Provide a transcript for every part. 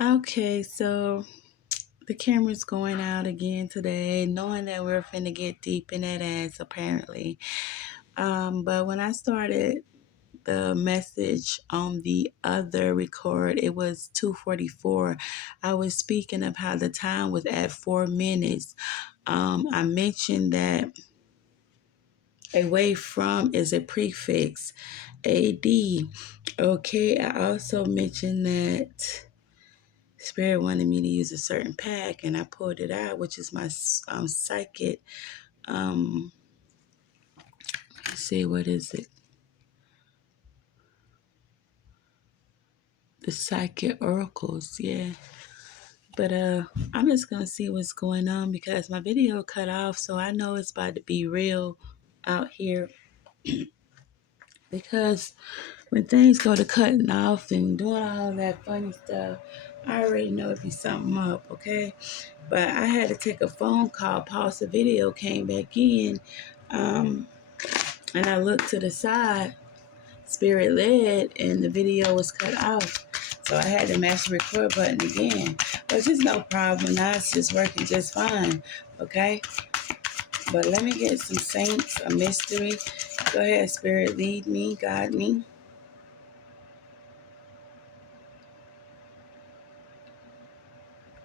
Okay, so the camera's going out again today, knowing that we're finna get deep in that ass apparently. But when I started the message on the other record, it was 2:44. I was speaking of how the time was at 4 minutes. I mentioned that away from is a prefix, AD. Okay, I also mentioned that Spirit wanted me to use a certain pack, and I pulled it out, which is my psychic. Um, let's see, what is it? The psychic oracles, yeah. But I'm just gonna see what's going on because my video cut off, so I know it's about to be real out here. Because when things go to cutting off and doing all that funny stuff, I already know if it's something up, okay? But I had to take a phone call, pause the video, came back in, and I looked to the side, spirit led, and the video was cut off. So I had to mash the record button again. But it's no problem. Now it's just working just fine, okay? But let me get some saints, a mystery. Go ahead, spirit, lead me, guide me.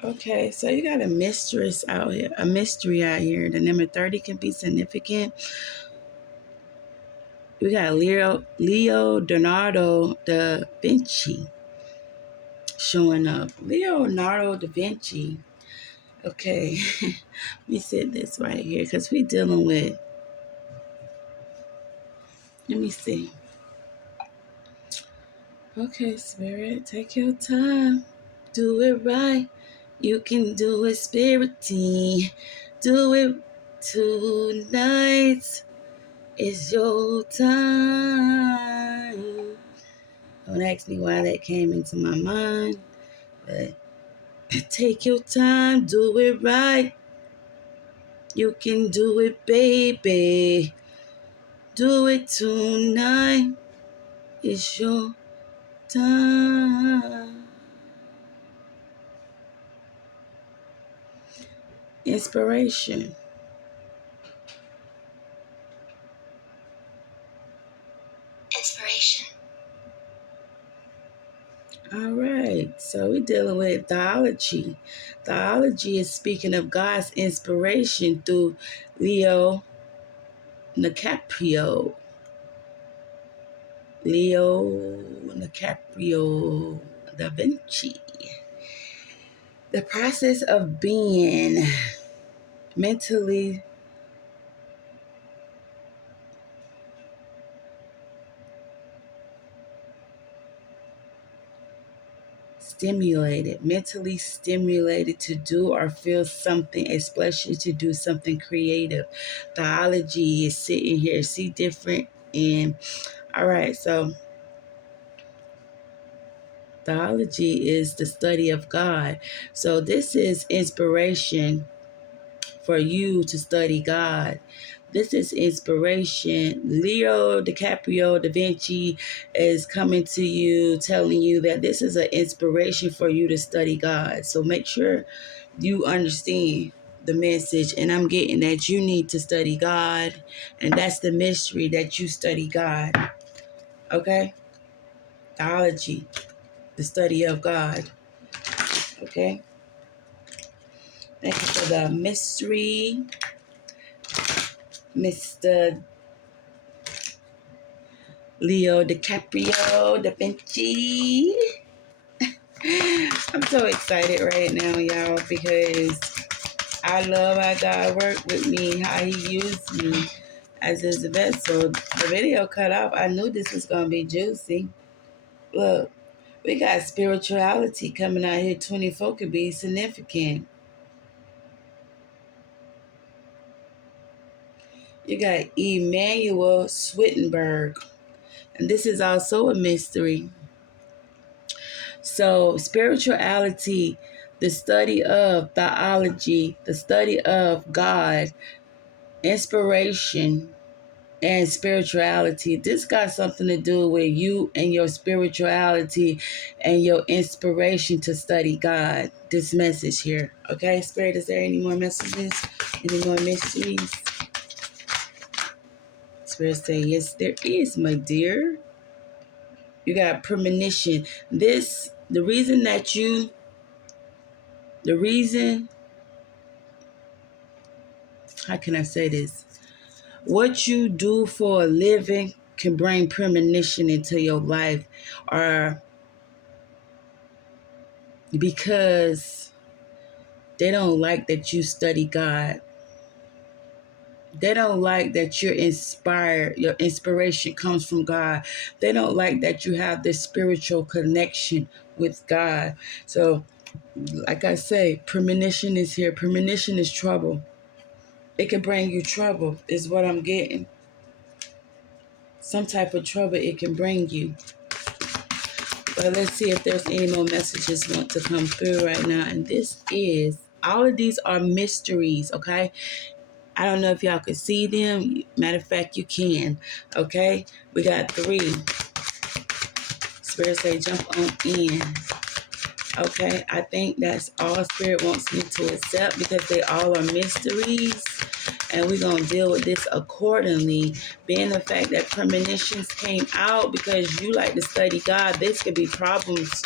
Okay, so you got a mistress out here, a mystery out here. The number 30 can be significant. We got Leonardo da Vinci showing up. Leonardo da Vinci. Okay, let me set this right here because we're dealing with, let me see. Okay, Spirit, take your time. Do it right. You can do it, Spirity. Do it tonight. It's your time. Don't ask me why that came into my mind, but take your time, do it right. You can do it, baby. Do it tonight. It's your time. Inspiration. Inspiration. All right, so we're dealing with theology. Theology is speaking of God's inspiration through Leo DiCaprio. Leo DiCaprio da Vinci. The process of being mentally mentally stimulated to do or feel something, especially to do something creative. Theology is sitting here, see different. And all right, so theology is the study of God. So this is inspiration for you to study God. This is inspiration. Leo DiCaprio da Vinci is coming to you, telling you that this is an inspiration for you to study God. So make sure you understand the message. And I'm getting that you need to study God. And that's the mystery, that you study God. Okay? Theology, the study of God. Okay? Thank you for the mystery, Mr. Leo DiCaprio da Vinci. I'm so excited right now, y'all, because I love how God worked with me, how He used me as His vessel. The video cut off. I knew this was going to be juicy. Look, we got spirituality coming out here. 24 could be significant. You got Emmanuel Swittenberg. And this is also a mystery. So spirituality, the study of theology, the study of God, inspiration, and spirituality. This got something to do with you and your spirituality and your inspiration to study God. This message here. Okay, Spirit, is there any more messages? Any more mysteries? Spirit say, yes, there is, my dear. You got premonition. The reason, how can I say this? What you do for a living can bring premonition into your life, or because they don't like that you study God. They don't like that you're inspired. Your inspiration comes from God. They don't like that you have this spiritual connection with God. So, like I say, premonition is here. Premonition is trouble. It can bring you trouble, is what I'm getting. Some type of trouble it can bring you. But let's see if there's any more messages want to come through right now. And all of these are mysteries, okay? I don't know if y'all can see them. Matter of fact, you can, okay? We got 3. Spirit say jump on in. Okay, I think that's all Spirit wants me to accept because they all are mysteries. And we're going to deal with this accordingly. Being the fact that premonitions came out because you like to study God, this could be problems.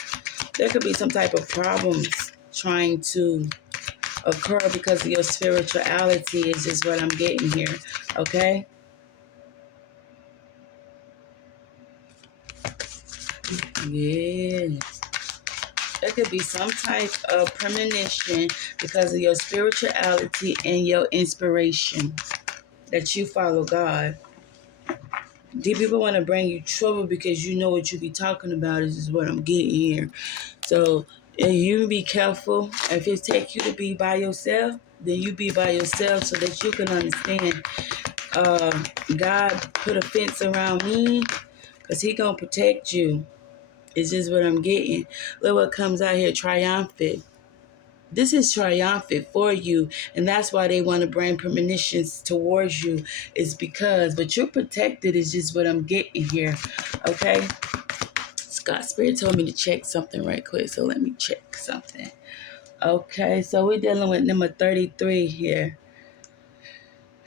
There could be some type of problems trying to occur because of your spirituality is just what I'm getting here. Okay? Yeah. There could be some type of premonition because of your spirituality and your inspiration that you follow God. These people want to bring you trouble because you know what you be talking about is what I'm getting here. So you be careful. If it takes you to be by yourself, then you be by yourself so that you can understand God put a fence around me because he going to protect you. It's just what I'm getting. Look what comes out here, triumphant. This is triumphant for you, and that's why they want to bring premonitions towards you, is because, but you're protected is just what I'm getting here, okay? Scott Spirit told me to check something right quick, so let me check something. Okay, so we're dealing with number 33 here.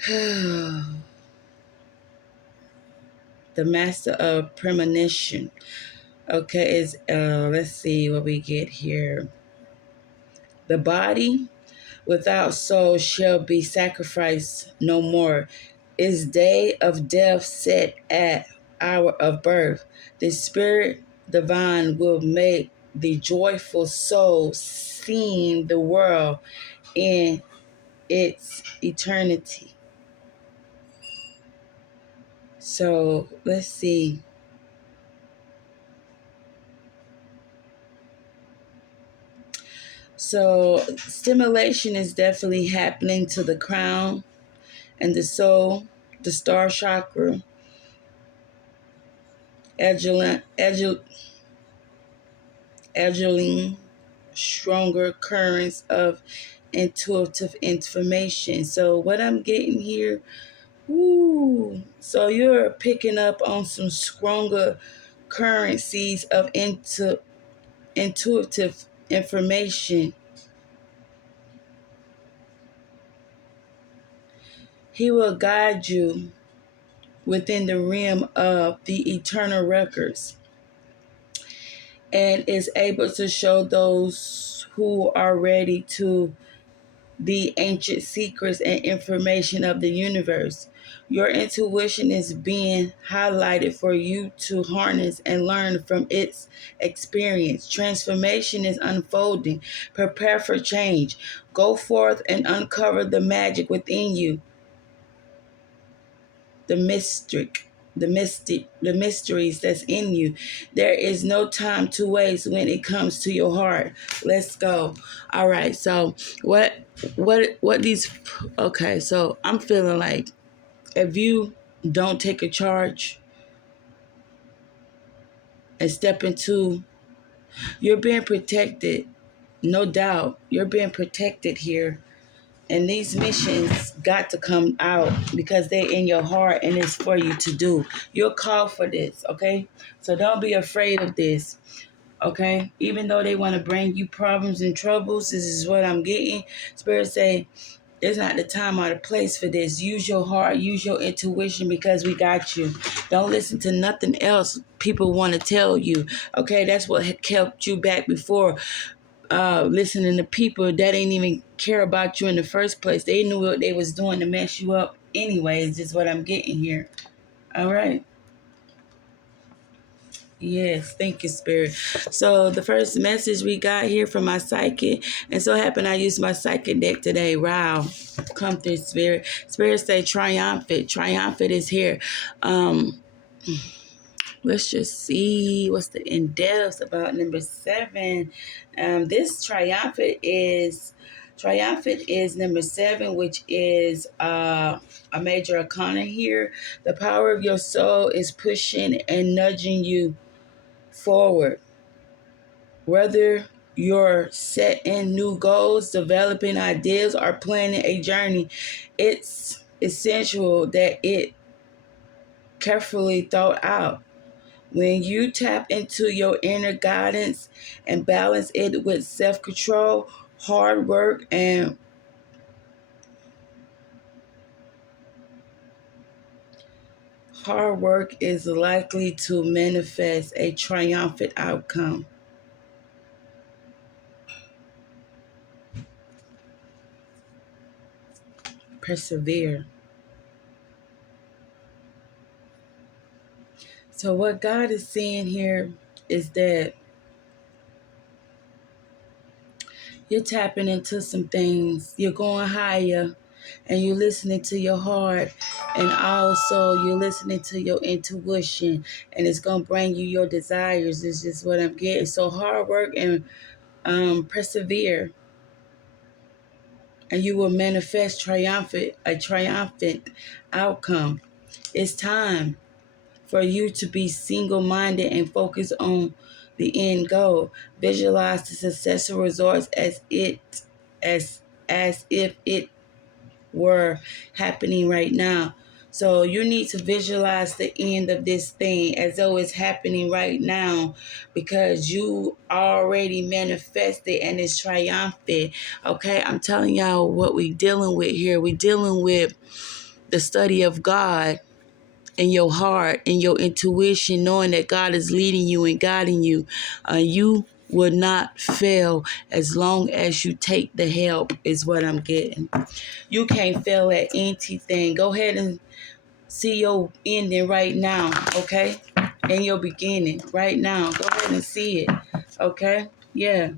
The master of premonition. Okay, is let's see what we get here. The body without soul shall be sacrificed no more. Is day of death set at hour of birth. The spirit divine will make the joyful soul seeing the world in its eternity. So let's see. So stimulation is definitely happening to the crown and the soul, the star chakra, adrenaline, stronger currents of intuitive information. So what I'm getting here, so you're picking up on some stronger currencies of intuitive information. He will guide you within the realm of the eternal records and is able to show those who are ready to the ancient secrets and information of the universe. Your intuition is being highlighted for you to harness and learn from its experience. Transformation is unfolding. Prepare for change. Go forth and uncover the magic within you. The the mysteries that's in you. There is no time to waste when it comes to your heart. Let's go. All right. So what these? Okay. So I'm feeling like if you don't take a charge and step into, you're being protected. No doubt, you're being protected here. And these missions got to come out because they're in your heart and it's for you to do. You're called for this, okay? So don't be afraid of this, okay? Even though they want to bring you problems and troubles, this is what I'm getting. Spirit say, it's not the time or the place for this. Use your heart, use your intuition because we got you. Don't listen to nothing else people want to tell you, okay? That's what had kept you back before. Listening to people that didn't even care about you in the first place. They knew what they was doing to mess you up anyways, is what I'm getting here. All right. Yes, thank you, Spirit. So the first message we got here from my psychic, and so happened I used my psychic deck today. Wow. Come through, Spirit. Spirit say triumphant. Triumphant is here. Um, let's just see what's the in-depth about number 7. This triumphant is number 7, which is a major arcana here. The power of your soul is pushing and nudging you forward. Whether you're setting new goals, developing ideas, or planning a journey, it's essential that it carefully thought out. When you tap into your inner guidance and balance it with self-control, hard work, and hard work is likely to manifest a triumphant outcome. Persevere. So what God is saying here is that you're tapping into some things. You're going higher and you're listening to your heart. And also you're listening to your intuition. And it's going to bring you your desires. Is just what I'm getting. So hard work and persevere. And you will manifest a triumphant outcome. It's time for you to be single-minded and focus on the end goal. Visualize the successful results as if it were happening right now. So you need to visualize the end of this thing as though it's happening right now because you already manifested and it's triumphant. Okay, I'm telling y'all what we dealing with here. We dealing with the study of God in your heart, in your intuition, knowing that God is leading you and guiding you. You will not fail as long as you take the help, is what I'm getting. You can't fail at anything. Go ahead and see your ending right now, okay? In your beginning, right now. Go ahead and see it, okay? Yeah.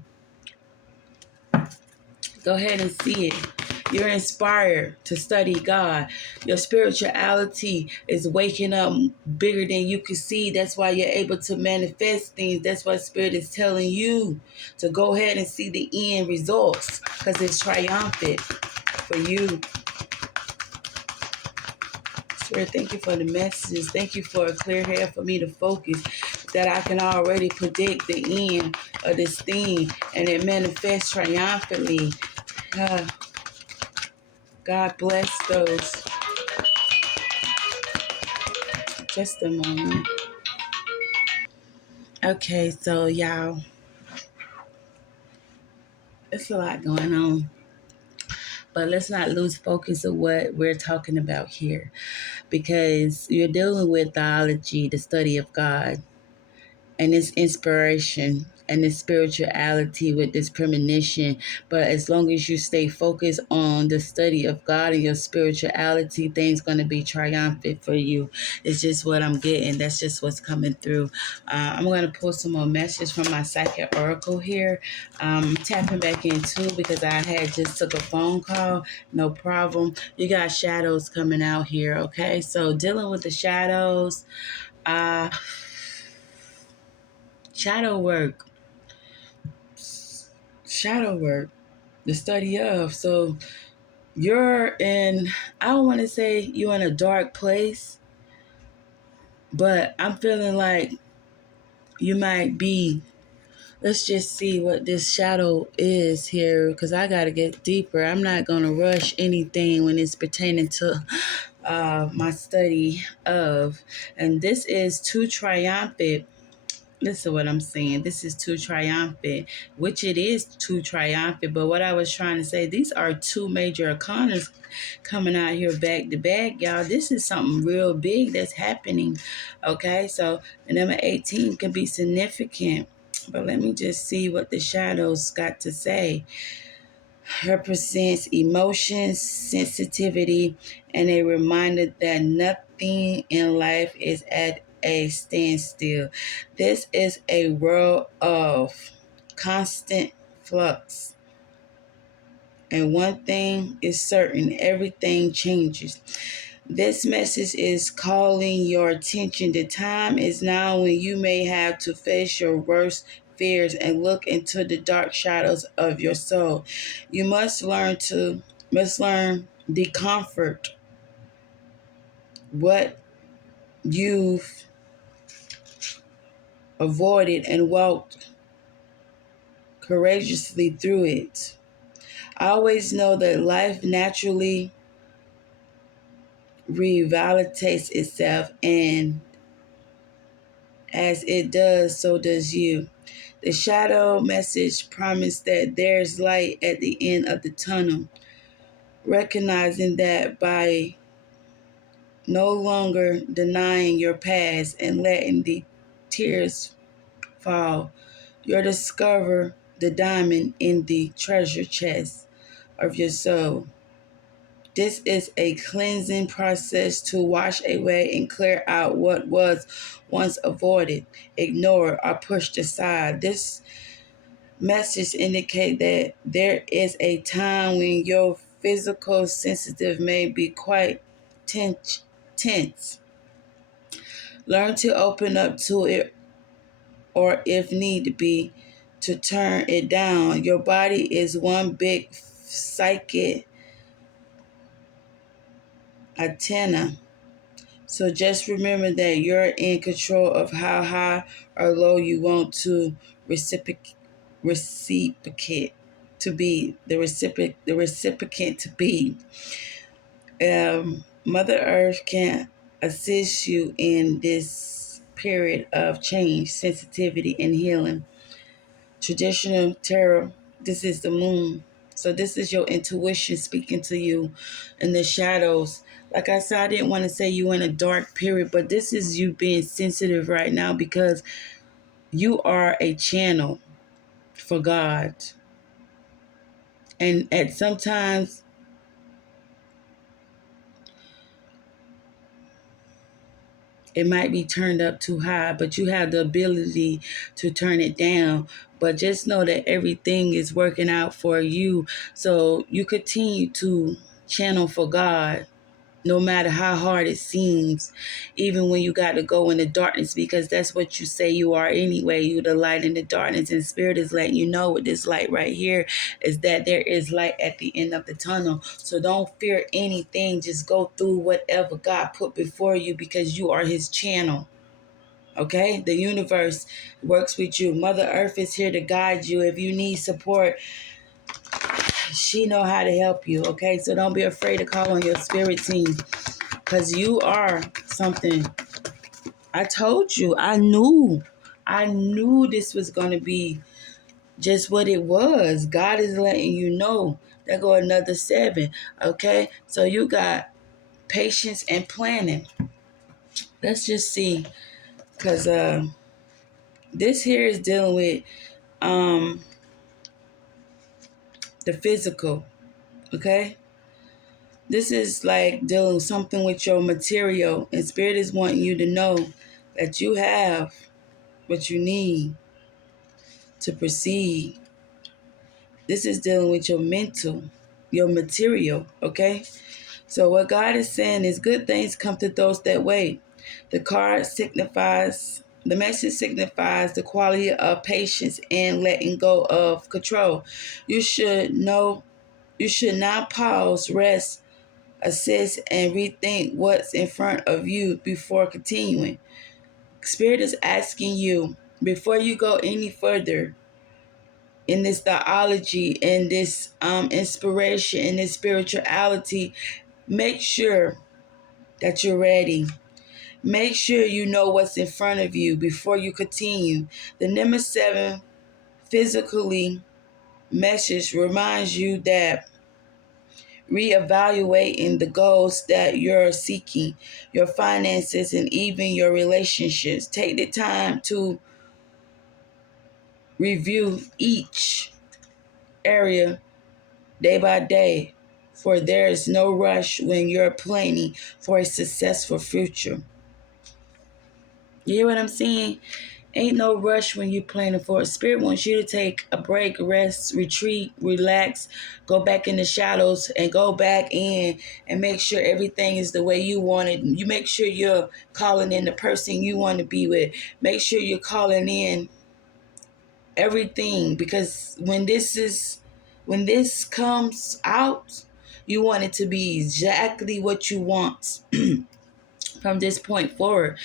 Go ahead and see it. You're inspired to study God. Your spirituality is waking up bigger than you can see. That's why you're able to manifest things. That's why Spirit is telling you to go ahead and see the end results because it's triumphant for you. Spirit, thank you for the messages. Thank you for a clear head for me to focus that I can already predict the end of this thing and it manifests triumphantly. God bless those. Just a moment. Okay, so y'all, it's a lot going on. But let's not lose focus of what we're talking about here because you're dealing with theology, the study of God. And it's inspiration and it's spirituality with this premonition. But as long as you stay focused on the study of God and your spirituality, things going to be triumphant for you. It's just what I'm getting. That's just what's coming through. I'm going to pull some more messages from my psychic oracle here. Tapping back in too because I had just took a phone call. No problem. You got shadows coming out here, okay? So dealing with the shadows. Uh, Shadow work. Shadow work. The study of. So you're in, I don't want to say you're in a dark place, but I'm feeling like you might be let's just see what this shadow is here, because I got to get deeper. I'm not going to rush anything when it's pertaining to my study of. And this is too triumphant. Listen to what I'm saying. This is too triumphant, which it is too triumphant. But what I was trying to say, these are two major arcanas coming out here back to back, y'all. This is something real big that's happening. Okay, so the number 18 can be significant. But let me just see what the shadows got to say. Represents emotions, sensitivity, and a reminder that nothing in life is at a standstill. This is a world of constant flux. And one thing is certain, everything changes. This message is calling your attention. The time is now when you may have to face your worst fears and look into the dark shadows of your soul. You must learn the comfort what you've avoided and walked courageously through it. I always know that life naturally revalidates itself, and as it does, so does you. The shadow message promised that there's light at the end of the tunnel, recognizing that by no longer denying your past and letting the tears fall, you'll discover the diamond in the treasure chest of your soul. This is a cleansing process to wash away and clear out what was once avoided, ignored, or pushed aside. This message indicate that there is a time when your physical sensitive may be quite tense. Learn to open up to it, or if need be, to turn it down. Your body is one big psychic antenna. So just remember that you're in control of how high or low you want to reciprocate to be, the recipient to be. Mother Earth can assist you in this period of change, sensitivity, and healing. Traditional tarot, this is the moon. So this is your intuition speaking to you in the shadows. Like I said, I didn't want to say you in a dark period, but this is you being sensitive right now because you are a channel for God. And at sometimes it might be turned up too high, but you have the ability to turn it down. But just know that everything is working out for you. So you continue to channel for God, no matter how hard it seems, even when you got to go in the darkness, because that's what you say you are anyway. You the light in the darkness, and Spirit is letting you know with this light right here is that there is light at the end of the tunnel. So don't fear anything. Just go through whatever God put before you because you are his channel. Okay? The universe works with you. Mother Earth is here to guide you. If you need support, she know how to help you. Okay? So don't be afraid to call on your spirit team. Because you are something. I told you. I knew. I knew this was going to be just what it was. God is letting you know. There go another 7. Okay? So you got patience and planning. Let's just see. Because this here is dealing with the physical. Okay? This is like dealing with something with your material. And Spirit is wanting you to know that you have what you need to proceed. This is dealing with your mental, your material, okay? So what God is saying is good things come to those that wait. The message signifies the quality of patience and letting go of control. You should now pause, rest, assess, and rethink what's in front of you before continuing. Spirit is asking you, before you go any further, in this theology, in this inspiration, in this spirituality, make sure that you're ready. Make sure you know what's in front of you before you continue. The number 7 physically message reminds you that reevaluating the goals that you're seeking, your finances, and even your relationships. Take the time to review each area day by day, for there is no rush when you're planning for a successful future. You hear what I'm saying? Ain't no rush when you're planning for it. Spirit wants you to take a break, rest, retreat, relax, go back in the shadows, and go back in and make sure everything is the way you want it. You make sure you're calling in the person you want to be with. Make sure you're calling in everything, because when this comes out, you want it to be exactly what you want from this point forward.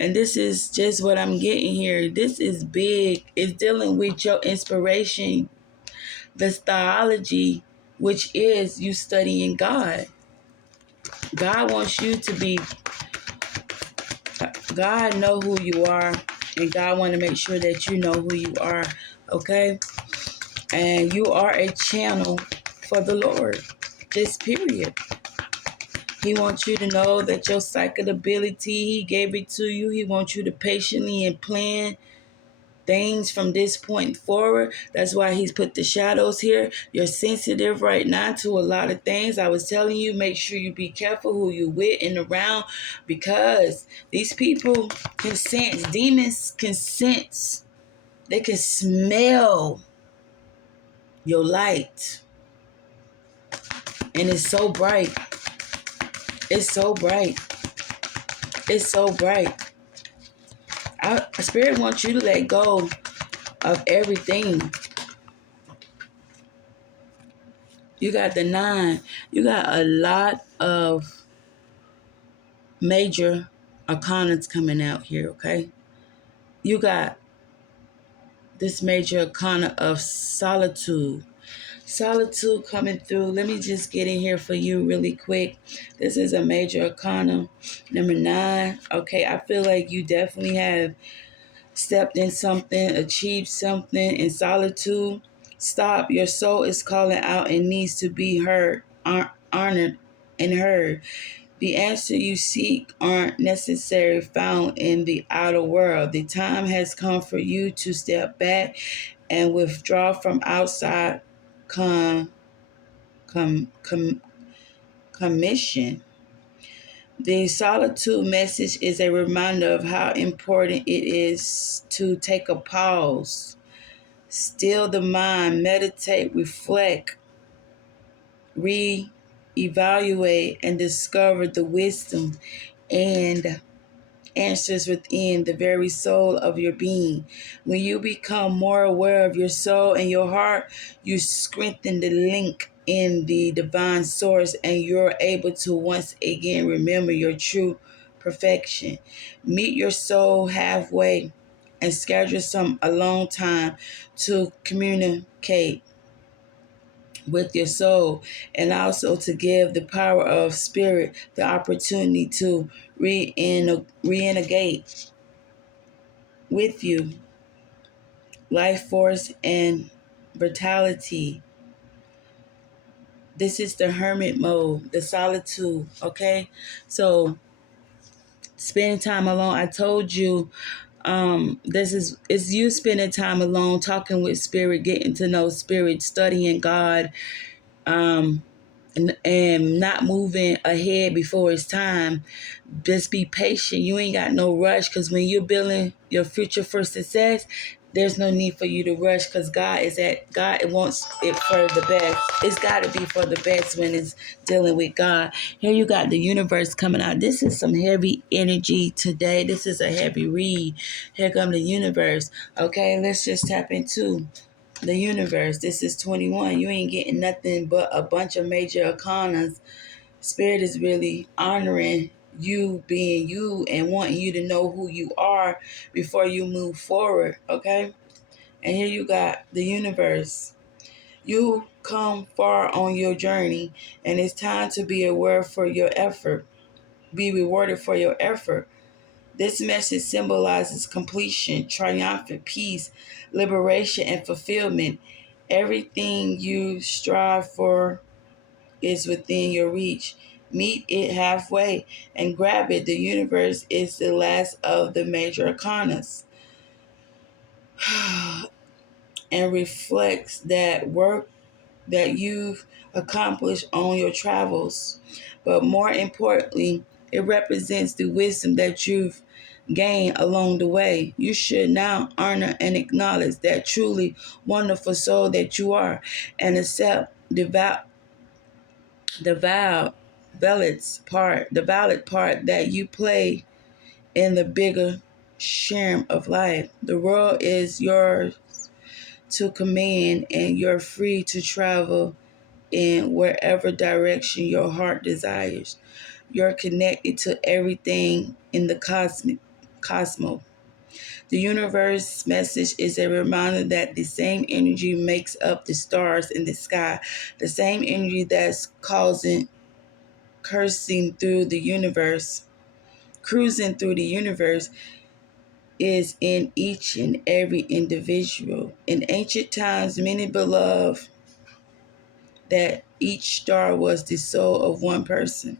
And this is just what I'm getting here. This is big. It's dealing with your inspiration, the theology, which is you studying God. God wants you to be, God know who you are, and God want to make sure that you know who you are, okay? And you are a channel for the Lord, just period. He wants you to know that your psychic ability, He gave it to you. He wants you to patiently and plan things from this point forward. That's why He's put the shadows here. You're sensitive right now to a lot of things. I was telling you, make sure you be careful who you with and around, because these people can sense, demons can sense, they can smell your light. And it's so bright. It's so bright. It's so bright. Spirit wants you to let go of everything. You got the 9. You got a lot of major arcanas coming out here, okay? You got this major arcana of solitude. Solitude coming through. Let me just get in here for you really quick. This is a major arcana. Number 9. Okay, I feel like you definitely have stepped in something, achieved something in solitude. Stop. Your soul is calling out and needs to be heard, honored, and heard. The answer you seek aren't necessarily found in the outer world. The time has come for you to step back and withdraw from outside com, com, commission. The solitude message is a reminder of how important it is to take a pause, still the mind, meditate, reflect, re-evaluate, and discover the wisdom and answers within the very soul of your being. When you become more aware of your soul and your heart, you strengthen the link in the divine source, and you're able to once again remember your true perfection. Meet your soul halfway and schedule some alone time to communicate with your soul, and also to give the power of spirit the opportunity to re-engage with you, life force and vitality. This is the hermit mode, the solitude, okay? So spending time alone, I told you, this is, it's you spending time alone, talking with spirit, getting to know spirit, studying God, um, and not moving ahead before it's time. Just be patient. You ain't got no rush, because when you're building your future for success, there's no need for you to rush, because God wants it for the best. It's got to be for the best when it's dealing with God. Here you got the universe coming out. This is some heavy energy today. This is a heavy read. Here come the universe. Okay, let's just tap into the universe. This is 21. You ain't getting nothing but a bunch of major arcanas. Spirit is really honoring you being you and wanting you to know who you are before you move forward, okay? And here you got the universe. You come far on your journey, and it's time to be aware for your effort. Be rewarded for your effort. This message symbolizes completion, triumphant peace, liberation, and fulfillment. Everything you strive for is within your reach. Meet it halfway and grab it. The universe is the last of the major arcanas and reflects that work that you've accomplished on your travels. But more importantly, it represents the wisdom that you've gained along the way. You should now honor and acknowledge that truly wonderful soul that you are and accept the valid part that you play in the bigger share of life. The world is yours to command, and you're free to travel in wherever direction your heart desires. You're connected to everything in the cosmos. The universe message is a reminder that the same energy makes up the stars in the sky, the same energy that's causing cursing through the universe, cruising through the universe is in each and every individual. In ancient times, many believed that each star was the soul of one person.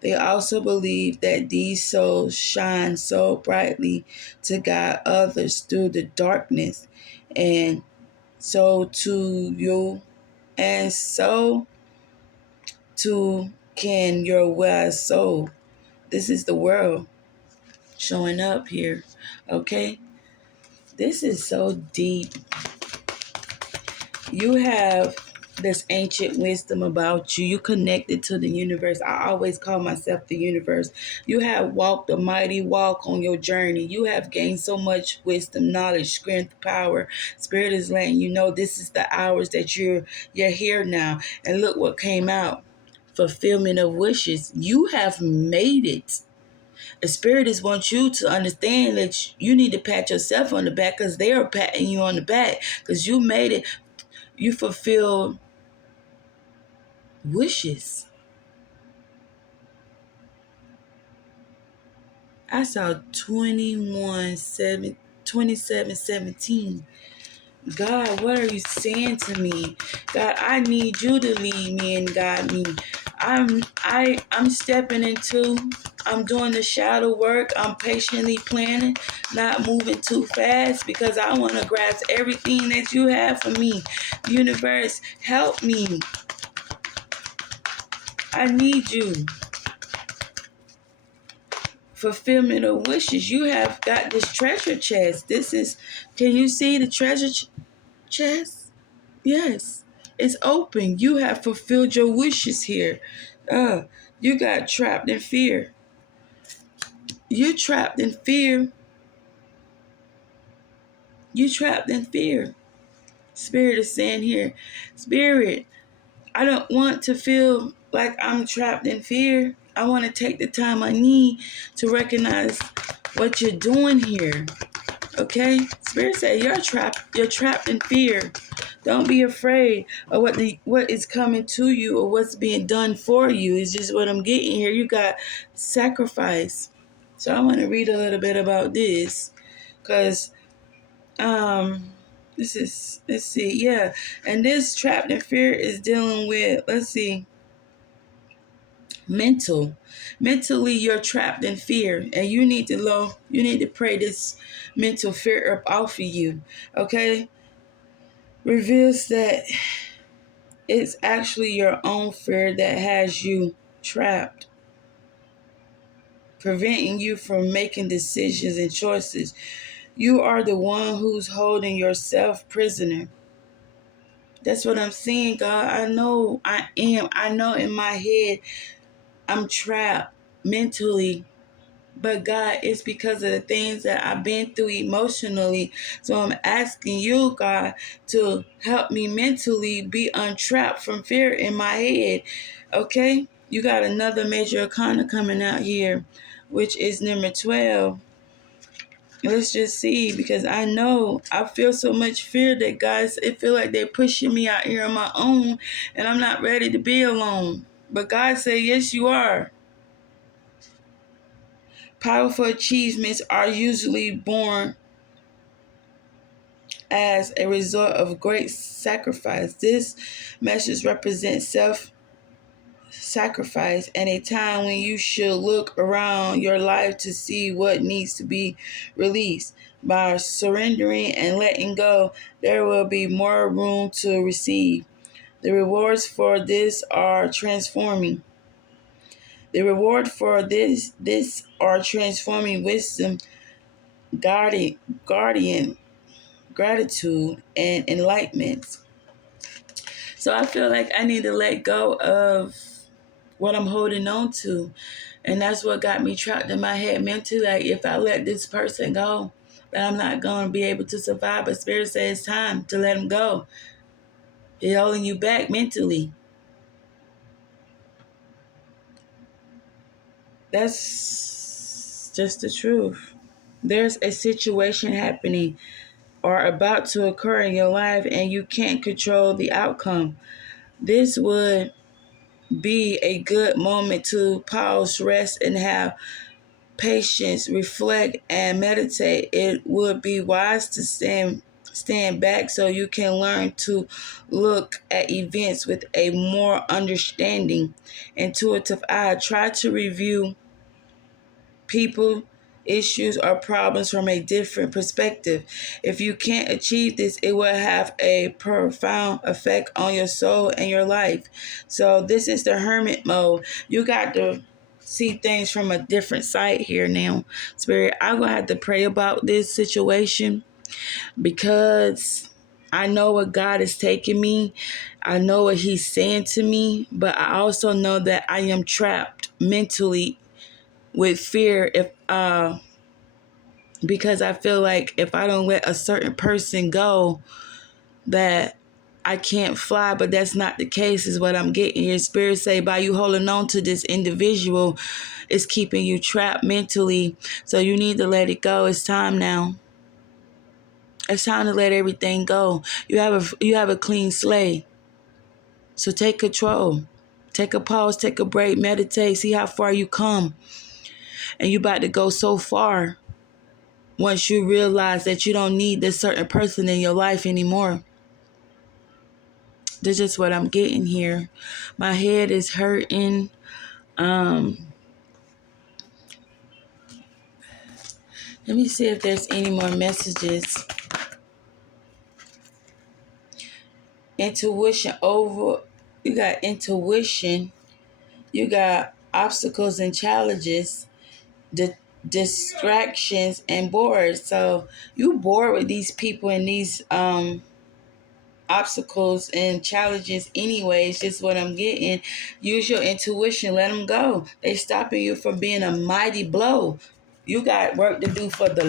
They also believed that these souls shine so brightly to guide others through the darkness. And so to you, and so too can your wise soul. This is the world showing up here. Okay? This is so deep. You have this ancient wisdom about you. You connected to the universe. I always call myself the universe. You have walked a mighty walk on your journey. You have gained so much wisdom, knowledge, strength, power. Spirit is letting you know this is the hours that you're here now. And look what came out. Fulfillment of wishes. You have made it. The spirit is wants you to understand that you need to pat yourself on the back because they are patting you on the back because you made it. You fulfilled wishes. I saw 27:17. God, what are you saying to me? God, I need you to lead me and guide me. I'm stepping into, I'm doing the shadow work. I'm patiently planning, not moving too fast because I want to grasp everything that you have for me. Universe, help me. I need you. Fulfillment of wishes. You have got this treasure chest. Can you see the treasure chest? Yes, it's open. You have fulfilled your wishes here. You got trapped in fear. You trapped in fear. You trapped in fear. Spirit is saying here, Spirit, I don't want to feel like I'm trapped in fear. I want to take the time I need to recognize what you're doing here. Okay? Spirit said you're trapped in fear. Don't be afraid of what is coming to you or what's being done for you. It's just what I'm getting here. You got sacrifice. So I want to read a little bit about this because this is, let's see, yeah. And this trapped in fear is dealing with, let's see, mentally you're trapped in fear and you need to pray this mental fear up off of you. Okay, reveals that it's actually your own fear that has you trapped, preventing you from making decisions and choices. You are the one who's holding yourself prisoner. That's what I'm seeing, God. I know I am. I know in my head I'm trapped mentally. But God, it's because of the things that I've been through emotionally. So I'm asking you, God, to help me mentally be untrapped from fear in my head. Okay? You got another major arcana coming out here, which is number 12. let's just see, because I feel so much fear that guys, it feel like they're pushing me out here on my own, and I'm not ready to be alone. But God said, yes, you are. Powerful achievements are usually born as a result of great sacrifice. This message represents self-sacrifice and a time when you should look around your life to see what needs to be released. By surrendering and letting go, there will be more room to receive. The rewards for this are transforming. The reward for this are transforming wisdom, guardian, gratitude, and enlightenment. So I feel like I need to let go of what I'm holding on to. And that's what got me trapped in my head mentally. Like, if I let this person go, then I'm not going to be able to survive. But Spirit says it's time to let him go. He's holding you back mentally. That's just the truth. There's a situation happening or about to occur in your life, and you can't control the outcome. This would be a good moment to pause, rest, and have patience, reflect, and meditate. It would be wise to stand back so you can learn to look at events with a more understanding, intuitive eye. Try to review people, issues, or problems from a different perspective. If you can't achieve this, it will have a profound effect on your soul and your life. So this is the hermit mode. You got to see things from a different side here now. Spirit, I'm going to have to pray about this situation, because I know what God is taking me. I know what he's saying to me, but I also know that I am trapped mentally with fear, if because I feel like if I don't let a certain person go, that I can't fly. But that's not the case, is what I'm getting here. Spirit say, by you holding on to this individual, it's keeping you trapped mentally. So you need to let it go. It's time now. It's time to let everything go. You have a clean slate. So take control. Take a pause, take a break, meditate, see how far you come. And you about to go so far once you realize that you don't need this certain person in your life anymore. That's just what I'm getting here. My head is hurting. Let me see if there's any more messages. Intuition over. You got intuition. You got obstacles and challenges. Distractions and bored. So you bored with these people and these obstacles and challenges anyways. Just what I'm getting. Use your intuition. Let them go. They stopping you from being a mighty blow. You got work to do for the